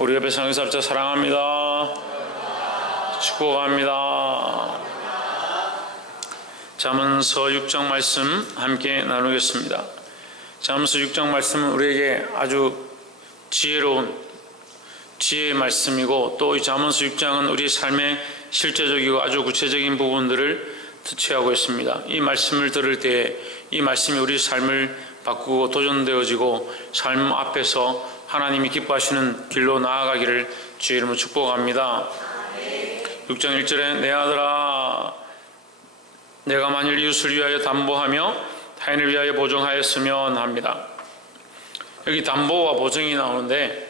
우리 옆에 성경사업자 사랑합니다. 축복합니다. 잠언서 6장 말씀 함께 나누겠습니다. 잠언서 6장 말씀은 우리에게 아주 지혜로운 지혜의 말씀이고, 또 이 잠언서 6장은 우리 삶의 실제적이고 아주 구체적인 부분들을 취하고 있습니다. 이 말씀을 들을 때 이 말씀이 우리 삶을 바꾸고 도전되어지고 삶 앞에서 하나님이 기뻐하시는 길로 나아가기를 주의 이름으로 축복합니다. 6장 1절에 내 아들아 내가 만일 이웃을 위하여 담보하며 타인을 위하여 보증하였으면 합니다. 여기 담보와 보증이 나오는데,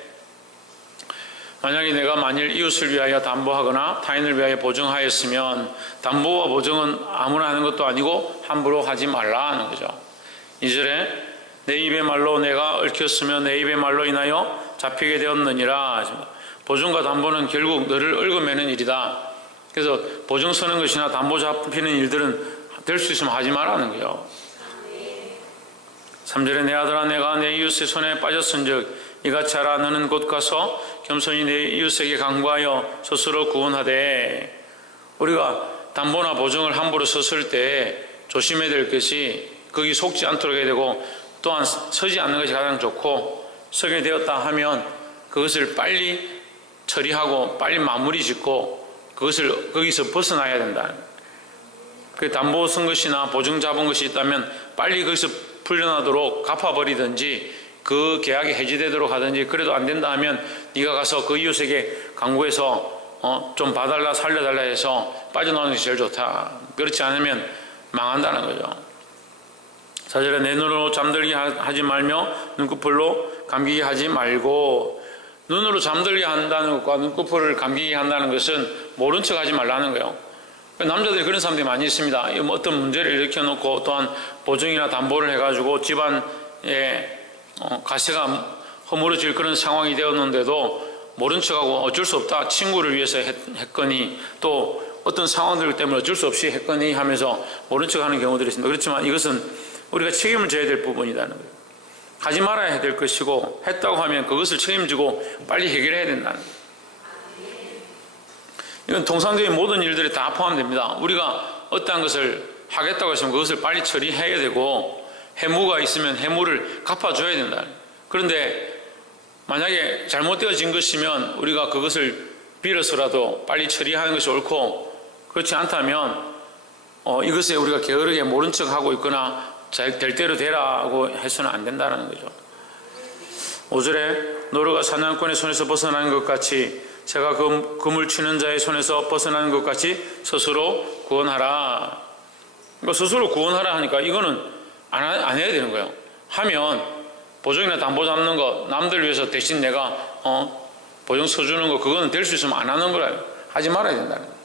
만약에 내가 만일 이웃을 위하여 담보하거나 타인을 위하여 보증하였으면, 담보와 보증은 아무나 하는 것도 아니고 함부로 하지 말라 하는 거죠. 2절에 내 입의 말로 내가 얽혔으며 내 입의 말로 인하여 잡히게 되었느니라. 보증과 담보는 결국 너를 얽어매는 일이다. 그래서 보증 서는 것이나 담보 잡히는 일들은 될 수 있으면 하지 말라는 거예요. 3절에 내 아들아 내가 내 이웃의 손에 빠졌은즉 이같이 하라. 너는 곧 가서 겸손히 내 이웃에게 강구하여 스스로 구원하되. 우리가 담보나 보증을 함부로 섰을 때 조심해야 될 것이, 거기 속지 않도록 해야 되고, 또한 서지 않는 것이 가장 좋고, 서게 되었다 하면 그것을 빨리 처리하고 빨리 마무리 짓고 그것을 거기서 벗어나야 된다. 그 담보 쓴 것이나 보증 잡은 것이 있다면 빨리 거기서 풀려나도록 갚아버리든지 그 계약이 해지되도록 하든지, 그래도 안 된다 하면 네가 가서 그 이웃에게 강구해서 좀 봐달라 살려달라 해서 빠져나오는 것이 제일 좋다. 그렇지 않으면 망한다는 거죠. 4절에 내 눈으로 잠들게 하지 말며 눈꺼풀로 감기게 하지 말고. 눈으로 잠들게 한다는 것과 눈꺼풀을 감기게 한다는 것은 모른 척 하지 말라는 거예요. 남자들이 그런 사람들이 많이 있습니다. 어떤 문제를 일으켜놓고 또한 보증이나 담보를 해가지고 집안에 가세가 허물어질 그런 상황이 되었는데도 모른 척하고 어쩔 수 없다, 친구를 위해서 했거니 또 어떤 상황들 때문에 어쩔 수 없이 했거니 하면서 모른 척하는 경우들이 있습니다. 그렇지만 이것은 우리가 책임을 져야 될 부분이라는 거예요. 하지 말아야 될 것이고, 했다고 하면 그것을 책임지고 빨리 해결해야 된다는 거예요. 이건 통상적인 모든 일들이 다 포함됩니다. 우리가 어떠한 것을 하겠다고 했으면 그것을 빨리 처리해야 되고, 해무가 있으면 해무를 갚아줘야 된다. 그런데 만약에 잘못되어진 것이면 우리가 그것을 빌어서라도 빨리 처리하는 것이 옳고, 그렇지 않다면 이것에 우리가 게으르게 모른 척하고 있거나 될 대로 되라고 해서는 안 된다는 거죠. 5절에 노루가 사냥꾼의 손에서 벗어나는 것 같이 제가 금을 치는 자의 손에서 벗어나는 것 같이 스스로 구원하라. 스스로 구원하라 하니까 이거는 안 해야 되는 거예요. 하면 보증이나 담보 잡는 거 남들 위해서 대신 내가 보증 서주는 거, 그거는 될 수 있으면 안 하는 거라요. 하지 말아야 된다는 거예요.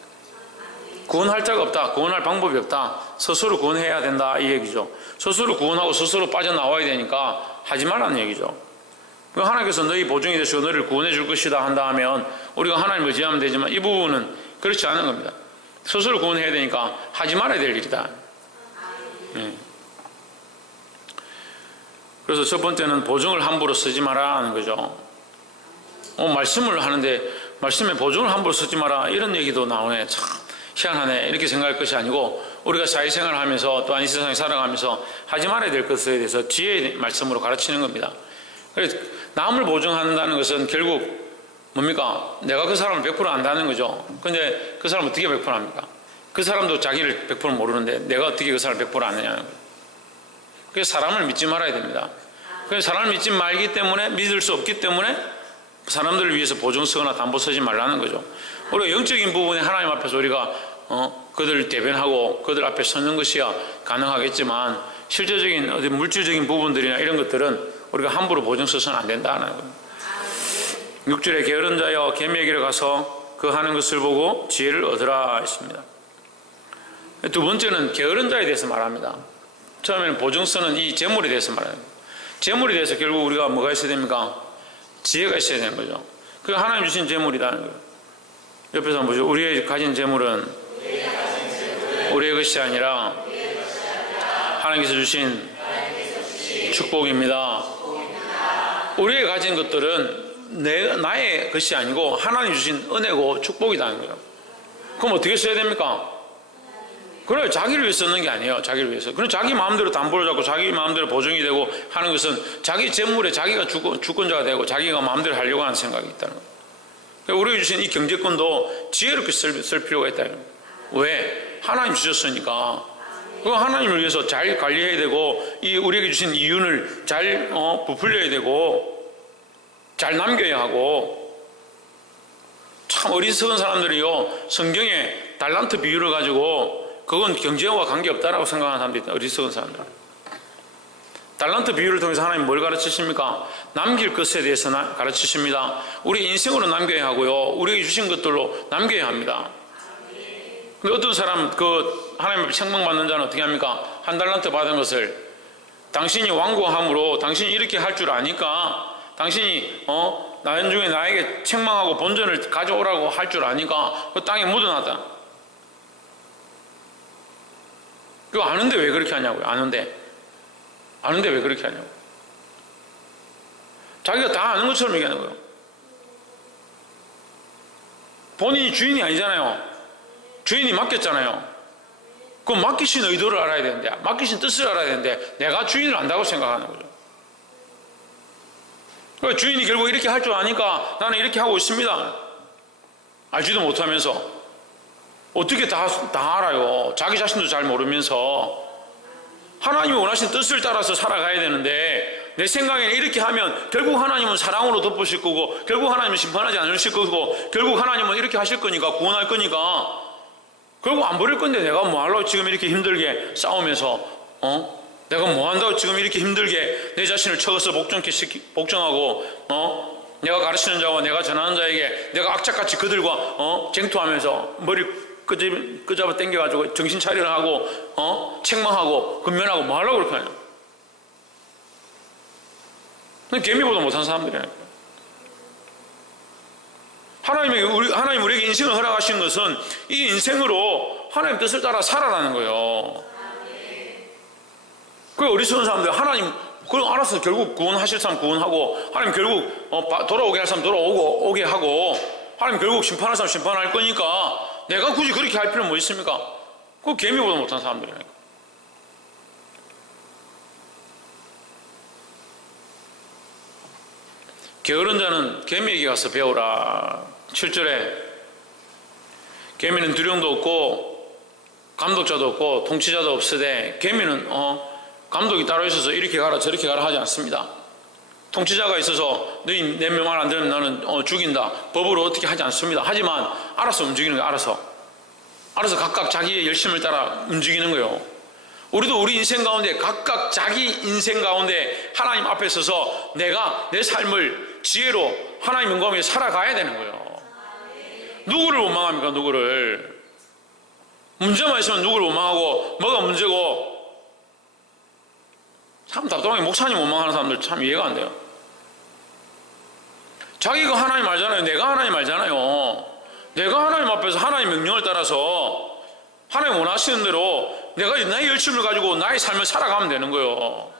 구원할 자가 없다, 구원할 방법이 없다, 스스로 구원해야 된다, 이 얘기죠. 스스로 구원하고 스스로 빠져나와야 되니까 하지 말라는 얘기죠. 하나님께서 너희 보증이 되시고 너희를 구원해 줄 것이다 한다 하면 우리가 하나님을 의지하면 되지만, 이 부분은 그렇지 않은 겁니다. 스스로 구원해야 되니까 하지 말아야 될 일이다. 그래서 첫 번째는 보증을 함부로 쓰지 마라 하는 거죠. 말씀을 하는데 말씀에 보증을 함부로 쓰지 마라 이런 얘기도 나오네. 참 희한하네, 이렇게 생각할 것이 아니고, 우리가 사회생활을 하면서 또한 이 세상에 살아가면서 하지 말아야 될 것에 대해서 지혜의 말씀으로 가르치는 겁니다. 그래서 남을 보증한다는 것은 결국 뭡니까? 내가 그 사람을 100% 안다는 거죠. 근데 그 사람은 어떻게 100% 압니까? 그 사람도 자기를 100% 모르는데 내가 어떻게 그 사람을 100% 아느냐는 거예요. 그래서 사람을 믿지 말아야 됩니다. 그래서 사람을 믿지 말기 때문에, 믿을 수 없기 때문에 사람들을 위해서 보증 쓰거나 담보 쓰지 말라는 거죠. 우리가 영적인 부분에 하나님 앞에서 우리가 그들을 대변하고 그들 앞에 서는 것이야 가능하겠지만, 실제적인 어디 물질적인 부분들이나 이런 것들은 우리가 함부로 보증 써서는 안 된다는 거예요. 6절에 게으른 자여 계명에게 가서 그 하는 것을 보고 지혜를 얻으라 했습니다. 두 번째는 게으른 자에 대해서 말합니다. 처음에는 보증 쓰는 이 재물에 대해서 말합니다. 재물에 대해서 결국 우리가 뭐가 있어야 됩니까? 지혜가 있어야 되는 거죠. 그게 하나님 주신 재물이라는 거예요. 옆에서 한번 보죠. 우리의 가진 재물은 우리의 것이 아니라 하나님께서 주신 축복입니다. 우리의 가진 것들은 나의 것이 아니고 하나님 주신 은혜고 축복이라는 거예요. 그럼 어떻게 써야 됩니까? 그래, 자기를 위해서 쓰는 게 아니에요. 자기를 위해서. 그럼 자기 마음대로 담보를 잡고 자기 마음대로 보증이 되고 하는 것은 자기 재물에 자기가 주권자가 되고 자기가 마음대로 하려고 하는 생각이 있다는 거예요. 그러니까 우리가 주신 이 경제권도 지혜롭게 쓸 필요가 있다는 거예요. 왜? 하나님 주셨으니까. 그 하나님을 위해서 잘 관리해야 되고 이 우리에게 주신 이윤을 잘 부풀려야 되고 잘 남겨야 하고. 참 어리석은 사람들이요, 성경에 달란트 비유를 가지고 그건 경제와 관계없다라고 생각하는 사람들이 있다. 어리석은 사람들. 달란트 비유를 통해서 하나님 뭘 가르치십니까? 남길 것에 대해서 가르치십니다. 우리 인생으로 남겨야 하고요, 우리에게 주신 것들로 남겨야 합니다. 근데 어떤 사람, 하나님 앞에 책망받는 자는 어떻게 합니까? 한 달란트 받은 것을 당신이 완고함으로 당신이 이렇게 할 줄 아니까, 당신이 나중에 나에게 책망하고 본전을 가져오라고 할 줄 아니까 그 땅에 묻어놨다. 그거 아는데 왜 그렇게 하냐고요. 아는데 왜 그렇게 하냐고. 자기가 다 아는 것처럼 얘기하는 거예요. 본인이 주인이 아니잖아요. 주인이 맡겼잖아요. 그럼 맡기신 의도를 알아야 되는데, 맡기신 뜻을 알아야 되는데 내가 주인을 안다고 생각하는 거죠. 그러니까 주인이 결국 이렇게 할 줄 아니까 나는 이렇게 하고 있습니다. 알지도 못하면서. 어떻게 다 알아요. 자기 자신도 잘 모르면서. 하나님이 원하신 뜻을 따라서 살아가야 되는데 내 생각에는 이렇게 하면 결국 하나님은 사랑으로 덮으실 거고, 결국 하나님은 심판하지 않으실 거고, 결국 하나님은 이렇게 하실 거니까, 구원할 거니까 결국 안 버릴 건데 내가 뭐 하려고 지금 이렇게 힘들게 싸우면서 내가 뭐 한다고 지금 이렇게 힘들게 내 자신을 쳐서 복종하고 내가 가르치는 자와 내가 전하는 자에게 내가 악착같이 그들과 쟁투하면서 머리 끄잡아 당겨가지고 정신 차리려 하고 책망하고 근면하고 뭐 하려고 그렇게 하냐. 개미보다 못한 사람들이라니까. 하나님 우리에게 인생을 허락하신 것은 이 인생으로 하나님 뜻을 따라 살아라는 거예요. 그 어리석은 사람들, 하나님 그럼 알아서 결국 구원하실 사람 구원하고, 하나님 결국 돌아오게 할 사람 돌아오게 하고, 하나님 결국 심판할 사람 심판할 거니까 내가 굳이 그렇게 할 필요는 뭐 있습니까? 그거 개미보다 못한 사람들이라니까. 게으른 자는 개미에게 가서 배우라. 7절에 개미는 두령도 없고 감독자도 없고 통치자도 없으되, 개미는 감독이 따로 있어서 이렇게 가라 저렇게 가라 하지 않습니다. 통치자가 있어서 너희 내 말 안 들으면 나는 죽인다, 법으로 어떻게 하지 않습니다. 하지만 알아서 움직이는 거예요. 알아서 각각 자기의 열심을 따라 움직이는 거예요. 우리도 우리 인생 가운데 각각 자기 인생 가운데 하나님 앞에 서서 내가 내 삶을 지혜로 하나님 영광 위에 살아가야 되는 거예요. 누구를 원망합니까? 누구를? 문제만 있으면 누구를 원망하고 뭐가 문제고. 참 답답하게 목사님 원망하는 사람들 참 이해가 안 돼요. 자기가 하나님 알잖아요. 내가 하나님 알잖아요. 내가 하나님 앞에서 하나님 명령을 따라서 하나님 원하시는 대로 내가 나의 열심을 가지고 나의 삶을 살아가면 되는 거예요.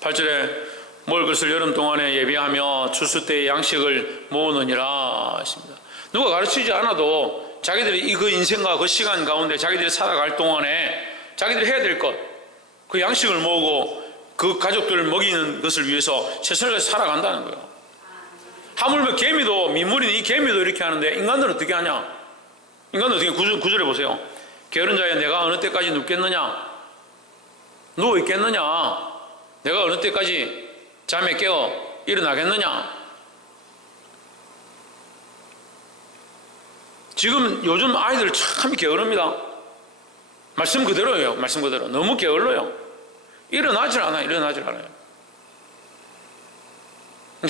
8절에 먹을 것을 여름 동안에 예비하며 추수 때의 양식을 모으느니라 하십니다. 누가 가르치지 않아도 자기들이 그 인생과 그 시간 가운데 자기들이 살아갈 동안에 자기들이 해야 될 것, 그 양식을 모으고 그 가족들을 먹이는 것을 위해서 최선을 다해서 살아간다는 거예요. 하물며 개미도, 민물인 이 개미도 이렇게 하는데 인간들은 어떻게 하냐? 인간은 어떻게, 구절해 보세요. 게으른 자여 내가 어느 때까지 눕겠느냐? 누워 있겠느냐? 내가 어느 때까지 잠에 깨어 일어나겠느냐? 지금 요즘 아이들 참 게으릅니다. 말씀 그대로예요. 말씀 그대로. 너무 게을러요. 일어나질 않아요.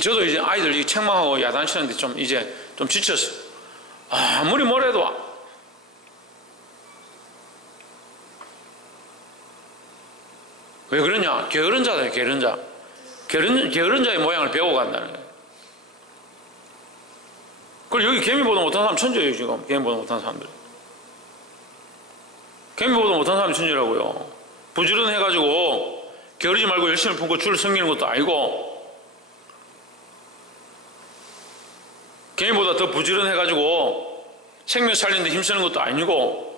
저도 이제 아이들 책망하고 야단치는데 이제 좀 지쳤어요. 아무리 뭐래도 왜 그러냐? 게으른 자다. 게으른 자의 모양을 배우고 간다는 거예요. 그리고 여기 개미보다 못한 사람 천재예요. 지금 개미보다 못한 사람들. 개미보다 못한 사람이 천재라고요. 부지런해가지고 게으르지 말고 열심히 품고 주를 섬기는 것도 아니고, 개인보다 더 부지런해가지고 생명 살리는 데 힘쓰는 것도 아니고,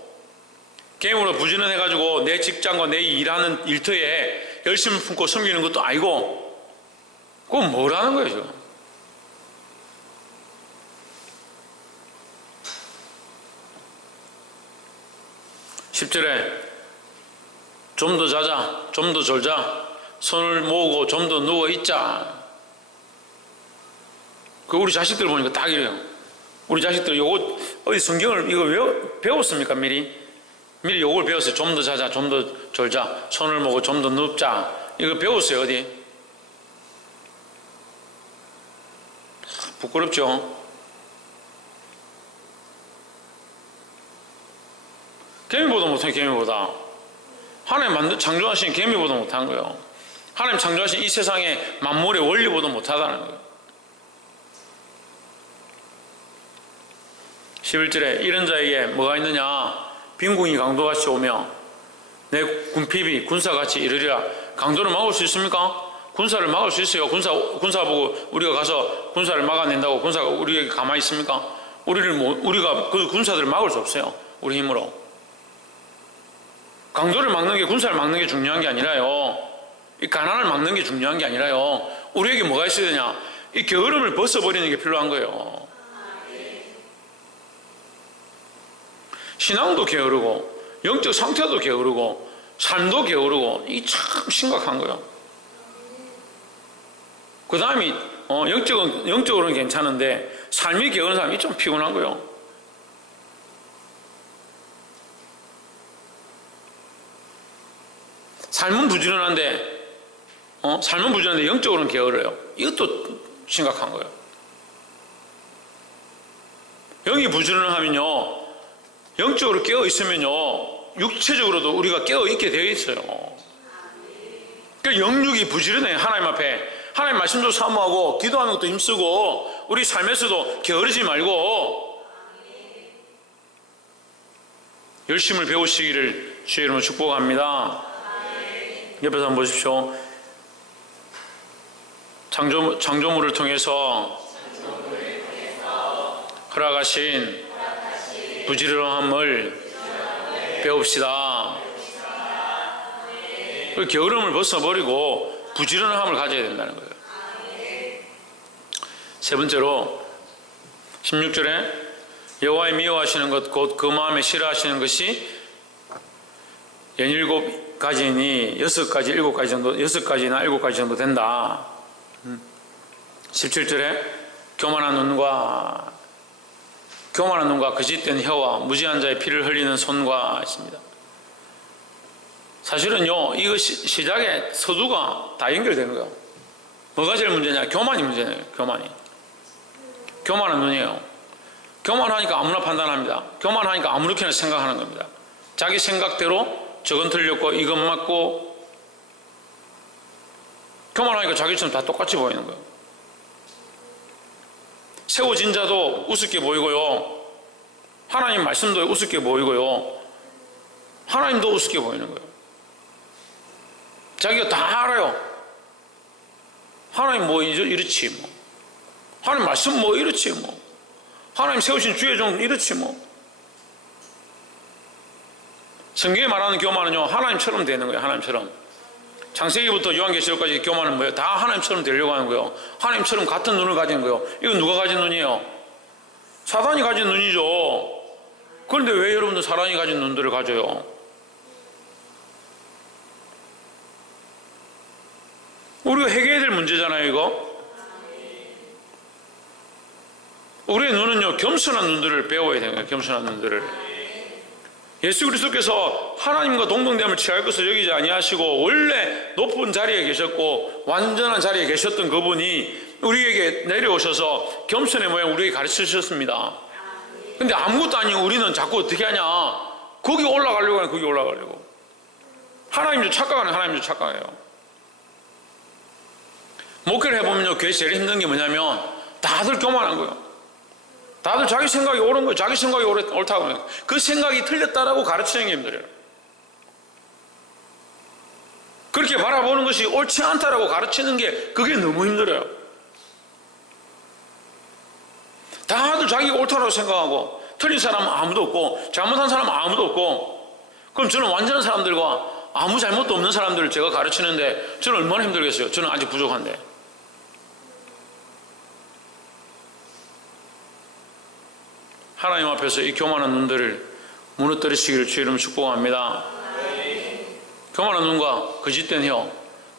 개인보다 부지런해가지고 내 직장과 내 일하는 일터에 열심히 품고 섬기는 것도 아니고, 그건 뭐라는 거예요 지금? 10절에 좀 더 자자, 좀 더 졸자, 손을 모으고 좀 더 누워있자. 그 우리 자식들 보니까 딱 이래요. 우리 자식들 요거 어디 성경을 이거 왜 배웠습니까? 미리 요걸 배웠어요. 좀 더 자자, 좀 더 졸자, 손을 모으고 좀 더 눕자. 이거 배웠어요. 어디? 부끄럽죠? 개미보다 못해. 개미보다 하나님 창조하신 개미보다 못한 거예요. 하나님 창조하신 이 세상의 만물의 원리보다 못하다는 거예요. 11절에 이런 자에게 뭐가 있느냐? 빈궁이 강도같이 오며 내 군핍이 군사같이 이르리라. 강도를 막을 수 있습니까? 군사를 막을 수 있어요. 군사 보고 우리가 가서 군사를 막아낸다고 군사가 우리에게 가만히 있습니까? 우리가 그 군사들을 막을 수 없어요. 우리 힘으로. 강도를 막는 게, 군사를 막는 게 중요한 게 아니라요, 이 가난을 막는 게 중요한 게 아니라요, 우리에게 뭐가 있어야 되냐? 이 게으름을 벗어버리는 게 필요한 거예요. 신앙도 게으르고 영적 상태도 게으르고 삶도 게으르고, 이게 참 심각한 거예요. 그 다음이 영적으로는 괜찮은데 삶이 게으른 사람이 좀 피곤한 거예요. 삶은 부지런한데 영적으로는 게으러요. 이것도 심각한 거예요. 영이 부지런하면요, 영적으로 깨어 있으면요, 육체적으로도 우리가 깨어 있게 되어 있어요. 그러니까 영육이 부지런해. 하나님 앞에 하나님 말씀도 사모하고 기도하는 것도 힘쓰고, 우리 삶에서도 게으르지 말고 열심을 배우시기를 주의 이름으로 축복합니다. 옆에서 한번 보십시오. 창조물을 통해서 허락하신 부지런함을 배웁시다. 그 게으름을 벗어버리고 부지런함을 가져야 된다는 거예요. 세 번째로 16절에 여호와의 미워하시는 것 곧 그 마음에 싫어하시는 것이 17가지니 6가지, 7가지 정도, 6가지나 7가지 정도 된다. 17절에 교만한 눈과 거짓된 혀와 무지한 자의 피를 흘리는 손과 있습니다. 사실은요, 이거 시작에 서두가 다 연결되는 거예요. 뭐가 제일 문제냐? 교만이 문제네요. 교만한 눈이에요. 교만하니까 아무나 판단합니다. 교만하니까 아무렇게나 생각하는 겁니다. 자기 생각대로 저건 틀렸고 이건 맞고, 교만하니까 자기처럼 다 똑같이 보이는 거예요. 세워진 자도 우습게 보이고요, 하나님 말씀도 우습게 보이고요, 하나님도 우습게 보이는 거예요. 자기가 다 알아요. 하나님 뭐 이렇지 뭐, 하나님 말씀 뭐 이렇지 뭐, 하나님 세우신 주의 종 이렇지 뭐. 성경에 말하는 교만은요, 하나님처럼 되는 거예요. 하나님처럼. 창세기부터 요한계시록까지 교만은 뭐예요? 다 하나님처럼 되려고 하는 거예요. 하나님처럼 같은 눈을 가지는 거예요. 이건 누가 가진 눈이에요? 사단이 가진 눈이죠. 그런데 왜 여러분들 사단이 가진 눈들을 가져요? 우리가 해결해야 될 문제잖아요, 이거. 우리의 눈은요, 겸손한 눈들을 배워야 되는 거예요. 겸손한 눈들을. 예수 그리스도께서 하나님과 동등됨을 취할 것을 여기지 아니하시고 원래 높은 자리에 계셨고 완전한 자리에 계셨던 그분이 우리에게 내려오셔서 겸손의 모양 우리에게 가르치셨습니다. 근데 아무것도 아닌 우리는 자꾸 어떻게 하냐? 거기 올라가려고 하는, 거기 올라가려고. 하나님도 착각하는, 하나님도 착각해요. 목회를 해보면요, 교회 제일 힘든 게 뭐냐면 다들 교만한 거예요. 다들 자기 생각이 옳은 거예요. 자기 생각이 옳다고 하면 그 생각이 틀렸다라고 가르치는 게 힘들어요. 그렇게 바라보는 것이 옳지 않다라고 가르치는 게 그게 너무 힘들어요. 다들 자기가 옳다고 생각하고 틀린 사람은 아무도 없고 잘못한 사람은 아무도 없고, 그럼 저는 완전한 사람들과 아무 잘못도 없는 사람들을 제가 가르치는데 저는 얼마나 힘들겠어요. 저는 아직 부족한데. 하나님 앞에서 이 교만한 눈들을 무너뜨리시기를 주의 이름으로 축복합니다. 교만한 눈과 거짓된 혀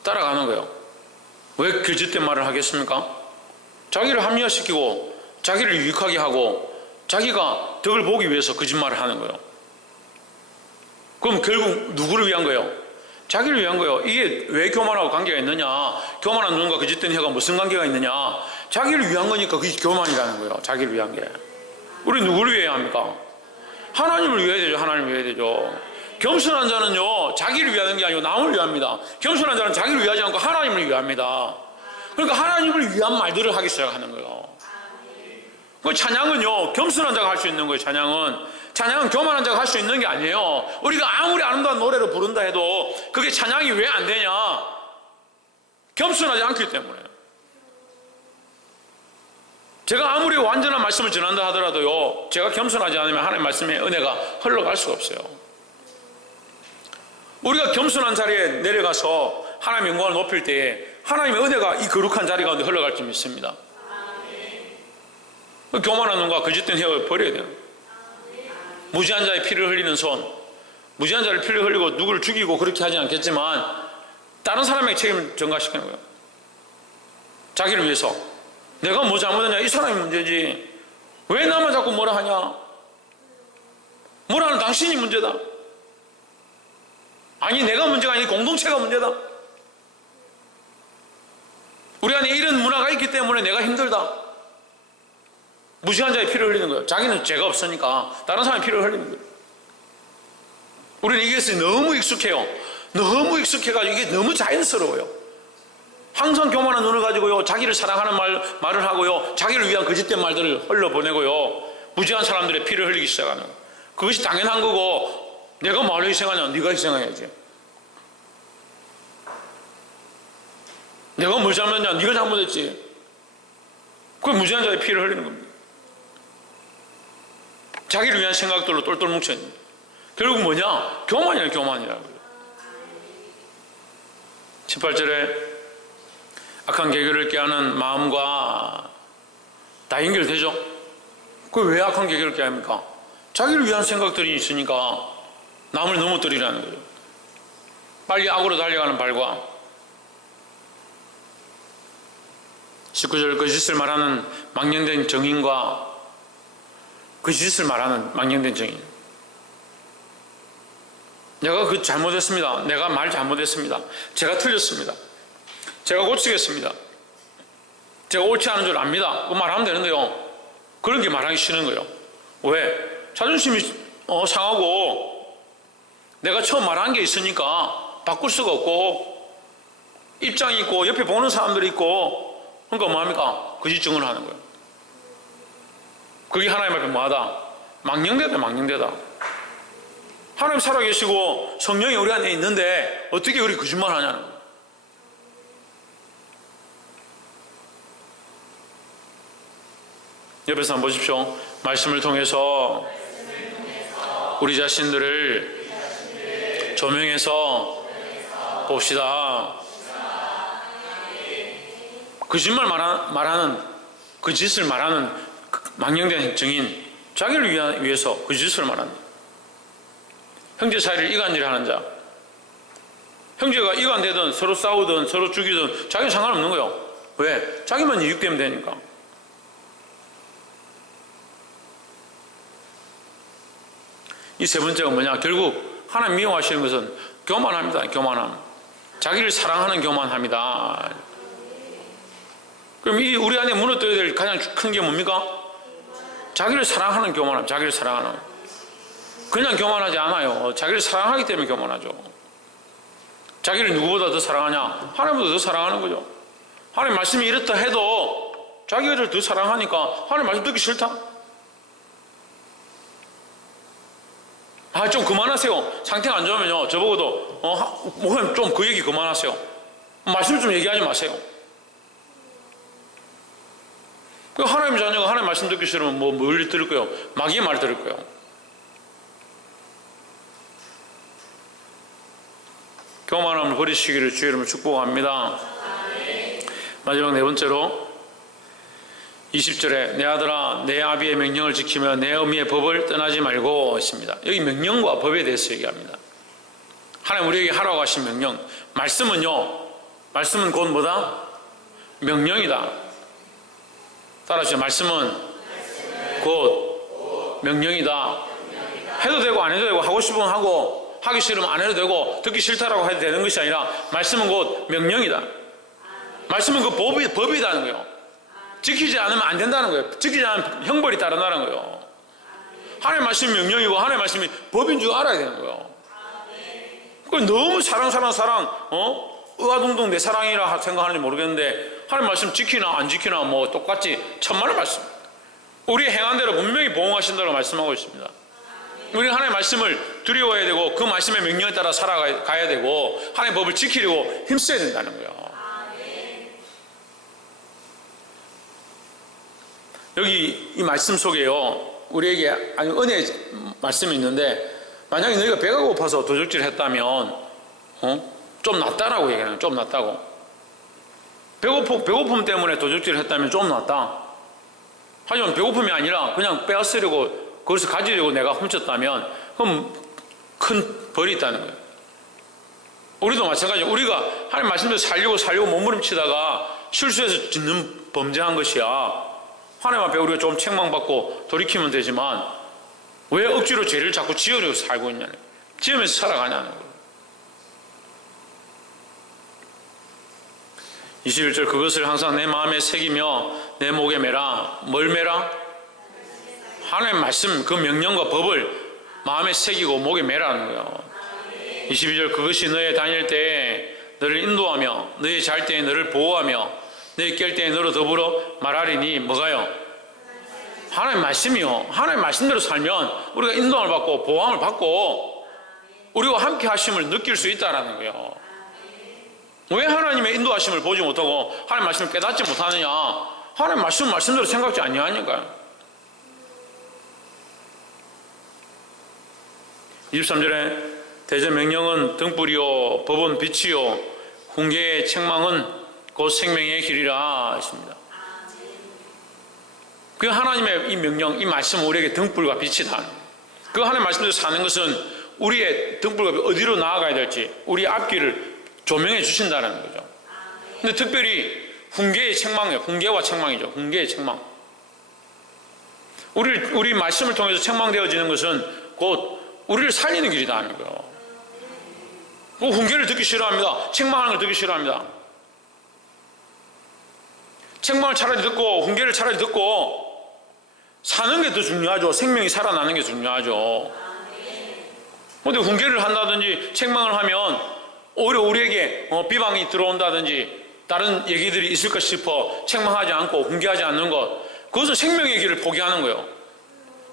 따라가는 거예요. 왜 거짓된 말을 하겠습니까? 자기를 합리화시키고 자기를 유익하게 하고 자기가 덕을 보기 위해서 거짓말을 하는 거예요. 그럼 결국 누구를 위한 거예요? 자기를 위한 거예요. 이게 왜 교만하고 관계가 있느냐? 교만한 눈과 거짓된 혀가 무슨 관계가 있느냐? 자기를 위한 거니까 그게 교만이라는 거예요. 자기를 위한 게. 우리 누구를 위해야 합니까? 하나님을 위해야 되죠. 하나님을 위해야 되죠. 겸손한 자는요, 자기를 위하는 게 아니고 남을 위합니다. 겸손한 자는 자기를 위하지 않고 하나님을 위합니다. 그러니까 하나님을 위한 말들을 하기 시작하는 거예요. 그 찬양은요, 겸손한 자가 할 수 있는 거예요. 찬양은 교만한 자가 할 수 있는 게 아니에요. 우리가 아무리 아름다운 노래를 부른다 해도 그게 찬양이 왜 안 되냐? 겸손하지 않기 때문에. 제가 아무리 완전한 말씀을 전한다 하더라도요, 제가 겸손하지 않으면 하나님의 말씀의 은혜가 흘러갈 수가 없어요. 우리가 겸손한 자리에 내려가서 하나님의 영광을 높일 때에 하나님의 은혜가 이 거룩한 자리 가운데 흘러갈 줄 믿습니다. 교만한 눈과 거짓된 혀를 버려야 돼요. 무지한 자의 피를 흘리는 손, 무지한 자를 피를 흘리고 누구를 죽이고 그렇게 하지 않겠지만 다른 사람에게 책임을 전가시키는 거예요. 자기를 위해서. 내가 뭐 잘못했냐? 이 사람이 문제지. 왜 나만 자꾸 뭐라 하냐? 뭐라 하는 당신이 문제다. 아니, 내가 문제가 아니고 공동체가 문제다. 우리 안에 이런 문화가 있기 때문에 내가 힘들다. 무지한 자의 피를 흘리는 거예요. 자기는 죄가 없으니까 다른 사람의 피를 흘리는 거예요. 우리는 이것이 너무 익숙해요. 너무 익숙해가지고 이게 너무 자연스러워요. 항상 교만한 눈을 가지고요, 자기를 사랑하는 말을 하고요, 자기를 위한 거짓된 말들을 흘려보내고요, 무지한 사람들의 피를 흘리기 시작하는 거예요. 그것이 당연한 거고, 내가 뭐하러 희생하냐? 네가 희생해야지. 내가 뭘 잘못했냐? 네가 잘못했지. 그게 무지한 자의 피를 흘리는 겁니다. 자기를 위한 생각들로 똘똘 뭉쳐있는 거예요. 결국 뭐냐? 교만이라는 거예요. 18절에 악한 계교를 깨하는 마음과 다 연결되죠? 그게 왜 악한 계교를 깨합니까? 자기를 위한 생각들이 있으니까 남을 넘어뜨리라는 거예요. 빨리 악으로 달려가는 발과 19절 거짓을 말하는 망령된 정인과 거짓을 말하는 망령된 정인. 내가 그 잘못했습니다. 내가 말 잘못했습니다. 제가 틀렸습니다. 제가 고치겠습니다. 제가 옳지 않은 줄 압니다. 그 말하면 되는데요, 그런 게 말하기 싫은 거예요. 왜? 자존심이 상하고 내가 처음 말한 게 있으니까 바꿀 수가 없고 입장이 있고 옆에 보는 사람들이 있고, 그러니까 뭐합니까? 거짓 증언을 하는 거예요. 그게 하나님 앞에 뭐하다? 망령되다. 하나님 살아계시고 성령이 우리 안에 있는데 어떻게 우리 거짓말 하냐는 거예요. 옆에서 한번 보십시오. 말씀을 통해서 우리 자신들을 조명해서 봅시다. 거짓말 말하는, 거짓을 말하는 망령된 정인, 자기를 위해서 거짓을 말하는, 형제 사이를 이간질 하는 자, 형제가 이간되든 서로 싸우든 서로 죽이든 자기는 상관없는 거예요. 왜? 자기만 이익되면 되니까. 이 세 번째가 뭐냐? 결국 하나님 미워하시는 것은 교만합니다. 교만함. 자기를 사랑하는 교만합니다. 그럼 이 우리 안에 무너뜨려야 될 가장 큰 게 뭡니까? 자기를 사랑하는 교만함. 자기를 사랑하는. 그냥 교만하지 않아요. 자기를 사랑하기 때문에 교만하죠. 자기를 누구보다 더 사랑하냐? 하나님보다 더 사랑하는 거죠. 하나님 말씀이 이렇다 해도 자기를 더 사랑하니까 하나님 말씀 듣기 싫다? 좀 그만하세요. 상태가 안 좋으면요, 저보고도 목사님 좀 그 얘기 그만하세요. 말씀 좀 얘기하지 마세요. 하나님 자녀가 하나님 말씀 듣기 싫으면 뭘 들을 거예요? 마귀의 말 들을 거예요. 교만함을 버리시기를 주의 이름으로 축복합니다. 마지막 네 번째로 20절에 내 아들아 내 아비의 명령을 지키며 내 어미의 법을 떠나지 말고 있습니다. 여기 명령과 법에 대해서 얘기합니다. 하나님 우리에게 하라고 하신 명령, 말씀은 곧 뭐다? 명령이다. 따라하시죠. 말씀은 곧 명령이다. 해도 되고 안 해도 되고, 하고 싶으면 하고 하기 싫으면 안 해도 되고, 듣기 싫다라고 해도 되는 것이 아니라 말씀은 곧 명령이다. 말씀은 그 법이라는 거예요. 지키지 않으면 안 된다는 거예요. 지키지 않으면 형벌이 따른다는 거예요. 하나님 말씀이 명령이고 하나님 말씀이 법인 줄 알아야 되는 거예요. 너무 사랑 의아동동 내 사랑이라 생각하는지 모르겠는데, 하나님 말씀 지키나 안 지키나 똑같이 천만의 말씀. 우리의 행한 대로 분명히 보응하신다고 말씀하고 있습니다. 우리는 하나님의 말씀을 두려워해야 되고 그 말씀의 명령에 따라 살아가야 되고 하나님의 법을 지키려고 힘써야 된다는 거예요. 여기 이 말씀 속에요, 우리에게 은혜의 말씀이 있는데, 만약에 너희가 배가 고파서 도적질을 했다면 좀 낫다라고 얘기하는 거예요. 좀 낫다고. 배고픔 때문에 도적질을 했다면 좀 낫다. 하지만 배고픔이 아니라 그냥 빼앗으려고, 그것을 가지려고 내가 훔쳤다면 그럼 큰 벌이 있다는 거예요. 우리도 마찬가지예요. 우리가 하나님 말씀대로 살려고 몸부림치다가 실수해서 짓는 범죄한 것이야. 하나님 앞에 우리가 좀 책망받고 돌이키면 되지만 왜 억지로 죄를 자꾸 지으려고 살고 있냐는 거예요. 지으면서 살아가냐는 거예요. 21절 그것을 항상 내 마음에 새기며 내 목에 매라. 뭘 매라? 하나님 말씀 그 명령과 법을 마음에 새기고 목에 매라는 거예요. 22절 그것이 너의 다닐 때에 너를 인도하며 너의 잘 때에 너를 보호하며 너희 깰 때에 너로 더불어 말하리니 뭐가요? 하나님 말씀이요. 하나님 말씀대로 살면 우리가 인도함을 받고 보호함을 받고 우리와 함께 하심을 느낄 수 있다는 거예요. 왜 하나님의 인도하심을 보지 못하고 하나님 말씀을 깨닫지 못하느냐? 하나님 말씀대로 생각지 아니하니까요. 23절에 대전 명령은 등불이요 법은 빛이요 훈계의 책망은 곧 생명의 길이라 했습니다. 그 하나님의 이 명령, 이 말씀은 우리에게 등불과 빛이다. 그 하나님의 말씀대로 사는 것은 우리의 등불과 빛, 어디로 나아가야 될지 우리의 앞길을 조명해 주신다는 거죠. 근데 특별히 훈계의 책망이에요. 훈계와 책망이죠. 훈계의 책망. 우리 말씀을 통해서 책망되어지는 것은 곧 우리를 살리는 길이다 하는 거예요. 훈계를 듣기 싫어합니다. 책망하는 걸 듣기 싫어합니다. 책망을 차라리 듣고 훈계를 차라리 듣고 사는 게 더 중요하죠. 생명이 살아나는 게 중요하죠. 그런데 훈계를 한다든지 책망을 하면 오히려 우리에게 비방이 들어온다든지 다른 얘기들이 있을까 싶어 책망하지 않고 훈계하지 않는 것, 그것은 생명의 길을 포기하는 거예요.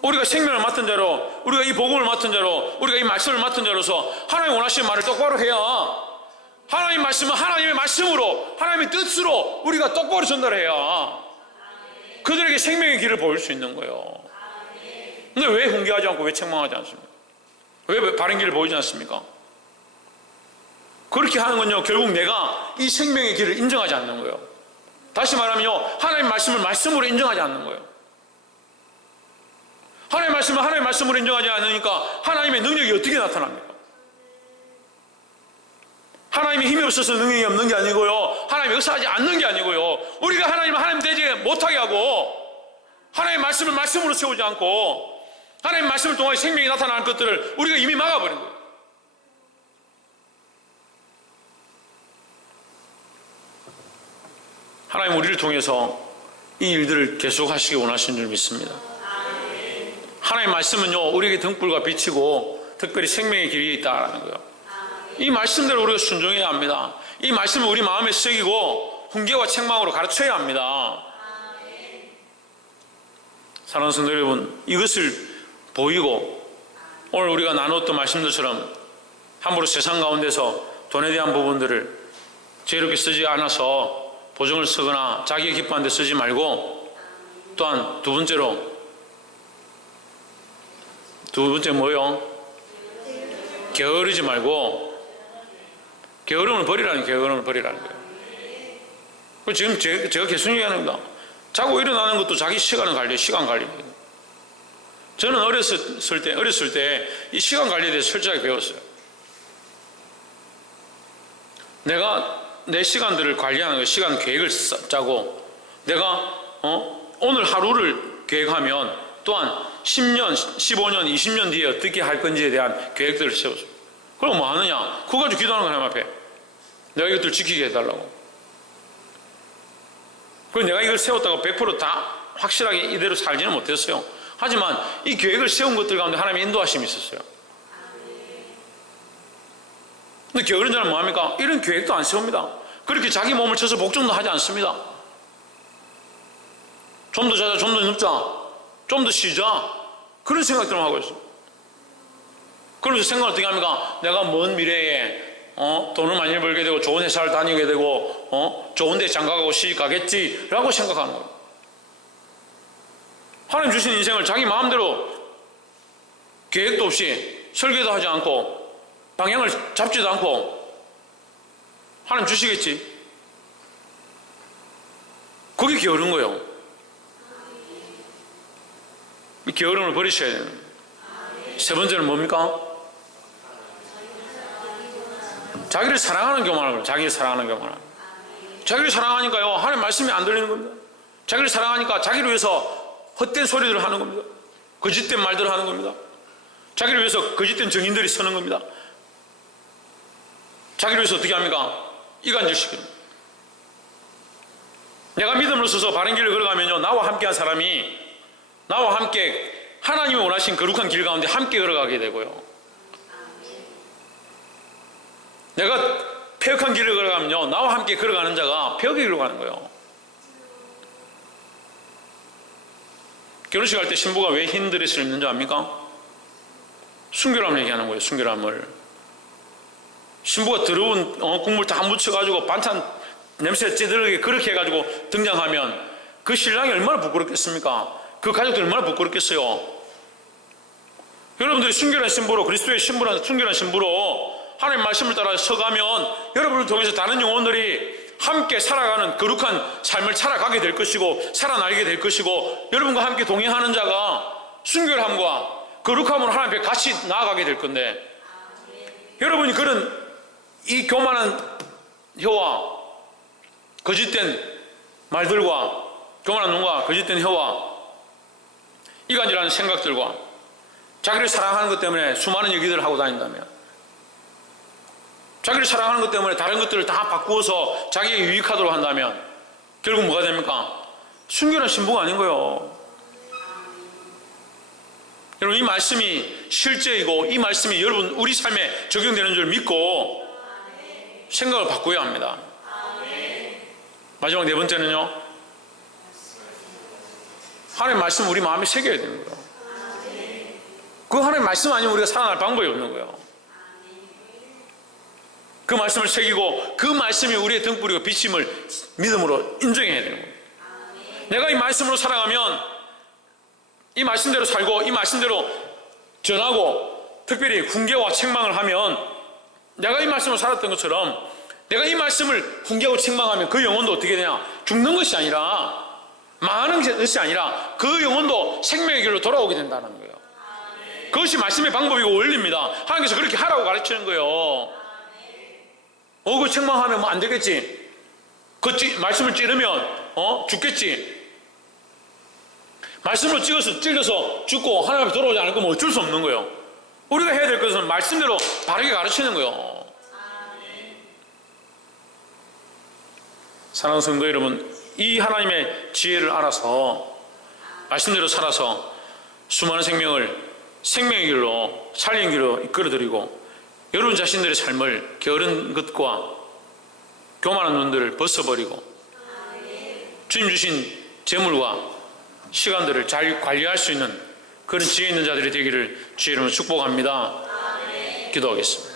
우리가 생명을 맡은 자로, 우리가 이 복음을 맡은 자로, 우리가 이 말씀을 맡은 자로서 하나님 원하시는 말을 똑바로 해야, 하나님 말씀은 하나님의 말씀으로 하나님의 뜻으로 우리가 똑바로 전달해야 그들에게 생명의 길을 보일 수 있는 거예요. 근데 왜 훈계하지 않고 왜 책망하지 않습니까? 왜 바른 길을 보이지 않습니까? 그렇게 하는 건요, 결국 내가 이 생명의 길을 인정하지 않는 거예요. 다시 말하면요, 하나님 말씀을 말씀으로 인정하지 않는 거예요. 하나님 말씀을 하나님 말씀으로 인정하지 않으니까 하나님의 능력이 어떻게 나타납니까? 하나님의 힘이 없어서 능력이 없는 게 아니고요, 하나님이 역사하지 않는 게 아니고요, 우리가 하나님을 하나님 되지 못하게 하고 하나님의 말씀을 말씀으로 세우지 않고 하나님의 말씀을 통해 생명이 나타나는 것들을 우리가 이미 막아버린 거예요. 하나님 우리를 통해서 이 일들을 계속하시기 원하시는 줄 믿습니다. 하나님의 말씀은요, 우리에게 등불과 빛이고 특별히 생명의 길이 있다라는 거예요. 이 말씀대로 우리가 순종해야 합니다. 이 말씀을 우리 마음에 새기고 훈계와 책망으로 가르쳐야 합니다. 사랑하는 성도 여러분, 이것을 보이고 오늘 우리가 나누었던 말씀들처럼 함부로 세상 가운데서 돈에 대한 부분들을 지혜롭게 쓰지 않아서 보증을 쓰거나 자기 기뻐하는 데 쓰지 말고, 또한 두 번째 뭐요? 게으르지 말고, 게으름을 버리라는 거예요. 지금 제가 계속 얘기하는 겁니다. 자고 일어나는 것도 자기 시간 관리입니다. 저는 어렸을 때 이 시간 관리에 대해서 철저하게 배웠어요. 내가 내 시간들을 관리하는 거예요. 시간 계획을 짜고, 내가 오늘 하루를 계획하면 또한 10년, 15년, 20년 뒤에 어떻게 할 건지에 대한 계획들을 세웠어요. 그럼 뭐 하느냐? 그거 가지고 기도하는 거야, 하나님 앞에. 내가 이것들 지키게 해달라고. 그리고 내가 이걸 세웠다고 100%다 확실하게 이대로 살지는 못했어요. 하지만 이 계획을 세운 것들 가운데 하나님의 인도하심이 있었어요. 근데 게으른 자는 뭐합니까? 이런 계획도 안 세웁니다. 그렇게 자기 몸을 쳐서 복종도 하지 않습니다. 좀 더 자자, 좀 더 눕자, 좀 더 쉬자, 그런 생각들만 하고 있어요. 그러면서 생각을 어떻게 합니까? 내가 먼 미래에 돈을 많이 벌게 되고 좋은 회사를 다니게 되고 좋은 데 장가가고 시집 가겠지라고 생각하는 거예요. 하나님 주신 인생을 자기 마음대로 계획도 없이 설계도 하지 않고 방향을 잡지도 않고 하나님 주시겠지, 그게 게으른 거예요. 이 게으름을 버리셔야 돼요. 세 번째는 뭡니까? 자기를 사랑하는 교만을 거예요. 자기를 사랑하니까요, 하나님 말씀이 안 들리는 겁니다. 자기를 사랑하니까 자기를 위해서 헛된 소리들을 하는 겁니다. 거짓된 말들을 하는 겁니다. 자기를 위해서 거짓된 증인들이 서는 겁니다. 자기를 위해서 어떻게 합니까? 이간질시킵니다. 내가 믿음을 써서 바른 길을 걸어가면요, 나와 함께한 사람이 나와 함께 하나님이 원하신 거룩한 길 가운데 함께 걸어가게 되고요, 내가 폐역한 길을 걸어가면요, 나와 함께 걸어가는 자가 폐역의 길로 가는 거예요. 결혼식 할 때 신부가 왜 흰 드레스를 입는 줄 압니까? 순결함을 얘기하는 거예요. 순결함을. 신부가 더러운 국물 다 묻혀가지고 반찬 냄새 찌들게 그렇게 해가지고 등장하면 그 신랑이 얼마나 부끄럽겠습니까? 그 가족들이 얼마나 부끄럽겠어요. 여러분들이 순결한 신부로, 그리스도의 신부라는 순결한 신부로 하나님 말씀을 따라 서가면 여러분을 통해서 다른 영혼들이 함께 살아가는 거룩한 삶을 살아가게 될 것이고 살아나게 될 것이고, 여러분과 함께 동행하는 자가 순결함과 거룩함으로 하나님 앞에 같이 나아가게 될 건데, 여러분이 그런 이 교만한 혀와 거짓된 말들과 교만한 눈과 거짓된 혀와 이간질하는 생각들과 자기를 사랑하는 것 때문에 수많은 얘기들을 하고 다닌다면, 자기를 사랑하는 것 때문에 다른 것들을 다 바꾸어서 자기에게 유익하도록 한다면 결국 뭐가 됩니까? 순결한 신부가 아닌 거예요. 여러분, 이 말씀이 실제이고 이 말씀이 여러분 우리 삶에 적용되는 줄 믿고 생각을 바꿔야 합니다. 마지막 네 번째는요, 하나님의 말씀 우리 마음에 새겨야 되는 거예요. 그 하나님의 말씀 아니면 우리가 살아날 방법이 없는 거예요. 그 말씀을 새기고 그 말씀이 우리의 등불이고 비침을 믿음으로 인정해야 되는 거예요. 내가 이 말씀으로 살아가면, 이 말씀대로 살고 이 말씀대로 전하고 특별히 훈계와 책망을 하면, 내가 이 말씀으로 살았던 것처럼 내가 이 말씀을 훈계하고 책망하면 그 영혼도 어떻게 되냐? 죽는 것이 아니라, 망하는 것이 아니라 그 영혼도 생명의 길로 돌아오게 된다는 거예요. 그것이 말씀의 방법이고 원리입니다. 하나님께서 그렇게 하라고 가르치는 거예요. 그 책망하면 뭐 안 되겠지, 말씀을 찌르면 죽겠지, 말씀으로 찔러서 죽고 하나님 앞에 돌아오지 않을 거면 어쩔 수 없는 거예요. 우리가 해야 될 것은 말씀대로 바르게 가르치는 거예요. 사랑하는 성도 여러분, 이 하나님의 지혜를 알아서 말씀대로 살아서 수많은 생명을 생명의 길로, 살리는 길로 이끌어드리고, 여러분 자신들의 삶을 게으른 것과 교만한 눈들을 벗어버리고 주님 주신 재물과 시간들을 잘 관리할 수 있는 그런 지혜 있는 자들이 되기를 주의 이름으로 축복합니다. 기도하겠습니다.